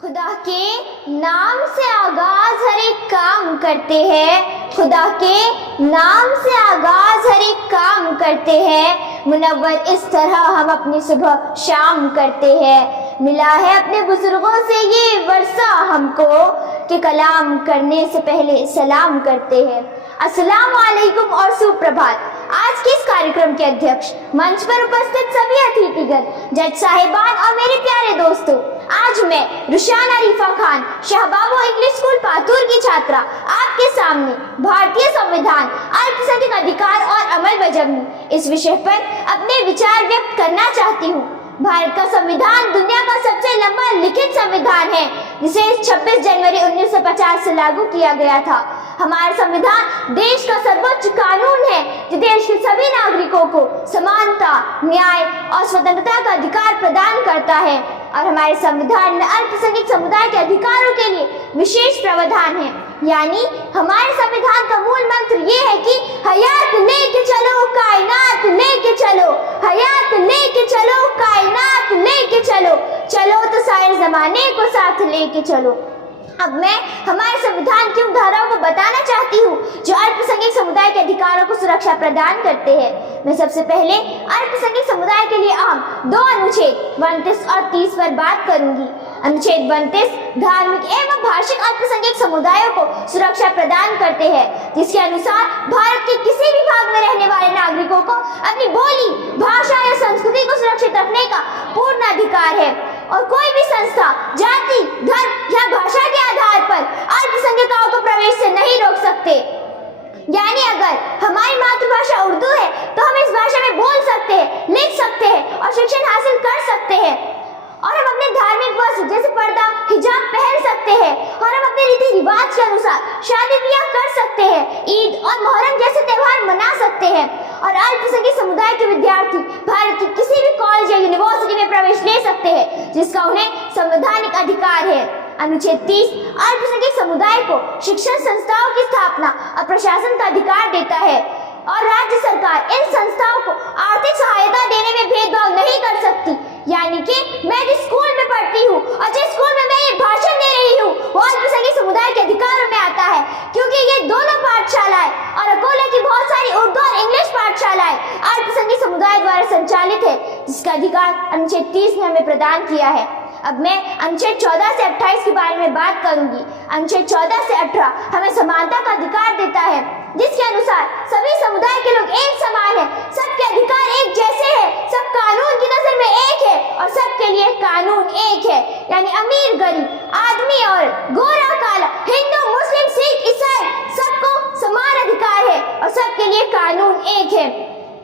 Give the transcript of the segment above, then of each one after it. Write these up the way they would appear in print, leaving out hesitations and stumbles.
खुदा के नाम से आगाज हर एक काम करते हैं, खुदा के नाम से आगाज हर एक काम करते हैं। मुनव्वर इस तरह हम अपनी सुबह शाम करते हैं। मिला है अपने बुजुर्गों से ये वर्षा हमको कि कलाम करने से पहले सलाम करते हैं। अस्सलाम वालेकुम और सुप्रभात। आज के इस कार्यक्रम के अध्यक्ष, मंच पर उपस्थित सभी अतिथिगण, जज साहिबान और मेरे प्यारे दोस्तों, आज मैं रुशाना रिफा खान, शाहबाबू इंग्लिश स्कूल पातूर की छात्रा, आपके सामने भारतीय संविधान, अल्पसंख्यक अधिकार और अमल बजमनी इस विषय पर अपने विचार व्यक्त करना चाहती हूँ। भारत का संविधान दुनिया का सबसे लंबा लिखित संविधान है, जिसे 26 जनवरी 1950 से लागू किया गया था। हमारा संविधान देश का सर्वोच्च कानून है, जो देश के सभी नागरिकों को समानता, न्याय और स्वतंत्रता का अधिकार प्रदान करता है। और हमारे संविधान में अल्पसंख्यक समुदाय के अधिकारों के लिए विशेष प्रावधान है। यानी हमारे संविधान का मूल मंत्र ये है कि हयात लेके चलो, कायनात लेके चलो, हयात लेके चलो, कायनात लेके चलो, चलो तो सारे जमाने को साथ लेके चलो। अब मैं हमारे संविधान की उन धाराओं को बताना चाहती हूँ जो अल्पसंख्यक समुदाय के अधिकारों को सुरक्षा प्रदान करते हैं। मैं सबसे पहले अल्पसंख्यक समुदाय के लिए अहम 2 अनुच्छेद 29 और 30 पर बात करूंगी। अनुच्छेद 29 धार्मिक एवं भाषिक अल्पसंख्यक समुदायों को सुरक्षा प्रदान करते हैं, जिसके अनुसार भारत के किसी भी भाग में रहने वाले नागरिकों को अपनी बोली, भाषा या संस्कृति को सुरक्षित रखने का पूर्ण अधिकार है और कोई भी संस्था जाति, धर्म या भाषा के आधार पर अल्पसंख्यकों को प्रवेश से नहीं रोक सकते। यानी अगर हमारी मातृभाषा उर्दू है तो हम इस भाषा में बोल सकते हैं, लिख सकते हैं और शिक्षण हासिल कर सकते हैं। और हम अपने धार्मिक वस्त्र जैसे पर्दा, हिजाब पहन सकते हैं और हम अपने रीति रिवाज के अनुसार शादी ब्याह कर सकते हैं, ईद और मुहर्रम जैसे त्योहार मना सकते हैं। और अल्पसंख्यक समुदाय के विद्यार्थी भारत की किसी भी कॉलेज या यूनिवर्सिटी में प्रवेश ले सकते हैं, जिसका उन्हें संवैधानिक अधिकार है। अनुच्छेद 30 अल्पसंख्यक समुदाय को शिक्षण संस्थाओं की स्थापना और प्रशासन का अधिकार देता है और राज्य सरकार इन संस्थाओं को आर्थिक सहायता देने में भेदभाव नहीं कर सकती। यानी कि मैं जिस स्कूल में पढ़ती हूँ और जिस स्कूल में मैं ये भाषण दे रही हूँ वो अल्पसंख्यक समुदाय के अधिकारों में आता है, क्योंकि ये दोनों पाठशालाएं और अकोला की बहुत सारी उर्दू और इंग्लिश पाठशालाएं अल्पसंख्यक समुदाय द्वारा संचालित है, जिसका अधिकार अनुच्छेद 30 ने हमें प्रदान किया है। अब मैं अनुच्छेद 14 से 28 के बारे में बात करूंगी। अनुच्छेद 14 से 18 हमें समानता का अधिकार देता है, जिसके अनुसार सभी समुदाय के लोग एक समान हैं, सबके अधिकार एक जैसे हैं, सब कानून की नजर में एक है और सबके लिए कानून एक है। यानी अमीर गरीब, आदमी और गोरा काला, हिंदू मुस्लिम सिख ईसाई, सबको समान अधिकार है और सबके लिए कानून एक है।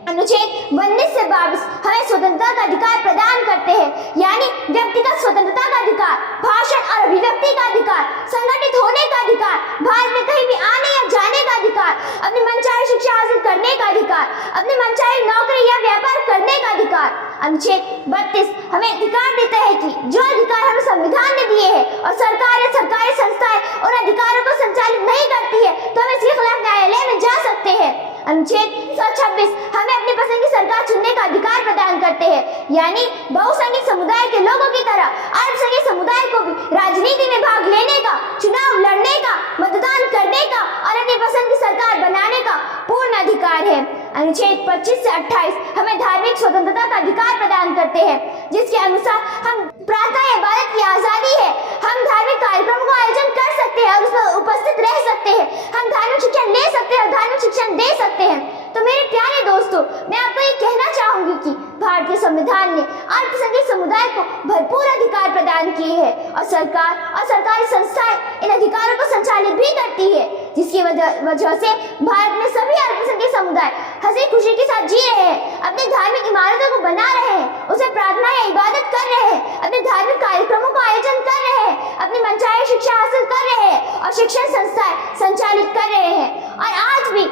अनुच्छेद 19 से 22 हमें स्वतंत्रता का अधिकार प्रदान करते हैं, यानी व्यक्तिगत स्वतंत्रता का अधिकार, भाषण और अभिव्यक्ति का अधिकार, संगठित होने का अधिकार, भारत में कहीं भी आने या जाने का अधिकार, अपनी मनचाही शिक्षा हासिल करने का अधिकार, अपनी मनचाही नौकरी या व्यापार करने का अधिकार। अनुच्छेद 32 हमें अधिकार देता है कि जो अधिकार हमें संविधान ने दिए हैं और सरकार या सरकारी संस्थाएं उन अधिकारों को संचालित नहीं करती है तो हम इसके खिलाफ न्यायालय में जा सकते हैं। अनुच्छेद 126 हमें अपनी पसंद की सरकार चुनने का अधिकार प्रदान करते हैं, यानी बहुसंख्यक समुदाय के लोगों की तरह अल्पसंख्यक समुदाय को भी राजनीति में भाग लेने का, चुनाव लड़ने का, मतदान करने का और अपनी पसंद की सरकार बनाने का पूर्ण अधिकार है। अनुच्छेद 25 से 28 हमें धार्मिक स्वतंत्रता का अधिकार प्रदान करते हैं, जिसके अनुसार हम प्रार्थना या इबादत की आजादी है, हम धार्मिक कार्यक्रमों का आयोजन कर सकते हैं और उसमें उपस्थित रह सकते हैं, हम धार्मिक शिक्षण ले सकते हैं और धार्मिक शिक्षण दे सकते हैं। तो मेरे प्यारे दोस्तों, मैं आपको ये कहना चाहूंगी कि भारतीय संविधान ने अल्पसंख्यक समुदाय को भरपूर अधिकार प्रदान किए हैं और सरकार और सरकारी संस्थाएं इन अधिकारों को संचालित भी करती है, जिसकी वजह से भारत में सभी अल्पसंख्यक समुदाय हंसी खुशी के साथ जी रहे हैं, अपनी धार्मिक इमारतों को बना रहे हैं, उसे प्रार्थना या इबादत कर रहे हैं, अपने धार्मिक कार्यक्रमों का आयोजन कर रहे हैं, अपनी मनचाही शिक्षा हासिल कर रहे हैं और शिक्षण संस्थाएं संचालित कर रहे हैं। और आज भी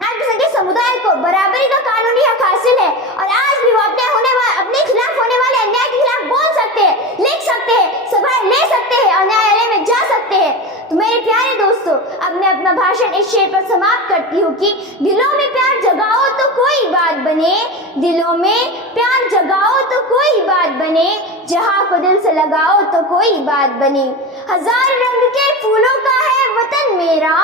अल्पसंख्यक समुदाय को बराबरी का कानूनी हक हासिल है और आज भी वो अपने खिलाफ होने वाले अन्याय के खिलाफ बोल सकते हैं, लिख सकते हैं, सभाएं ले सकते हैं और न्यायालय में जा सकते हैं। तो मेरे प्यारे दोस्तों, अब मैं अपना भाषण इस शेर पर समाप्त करती हूँ कि दिलों में प्यार जगाओ तो कोई बात बने, दिलों में प्यार जगाओ तो कोई बात बने, जहाँ को दिल से लगाओ तो कोई बात बने। हजार रंग के फूलों का है वतन मेरा,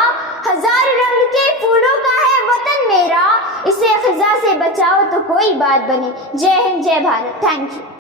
हजार रंग के फूलों का है वतन मेरा, इसे खिजा से बचाओ तो कोई बात बने। जय हिंद, जय भारत। Thank you.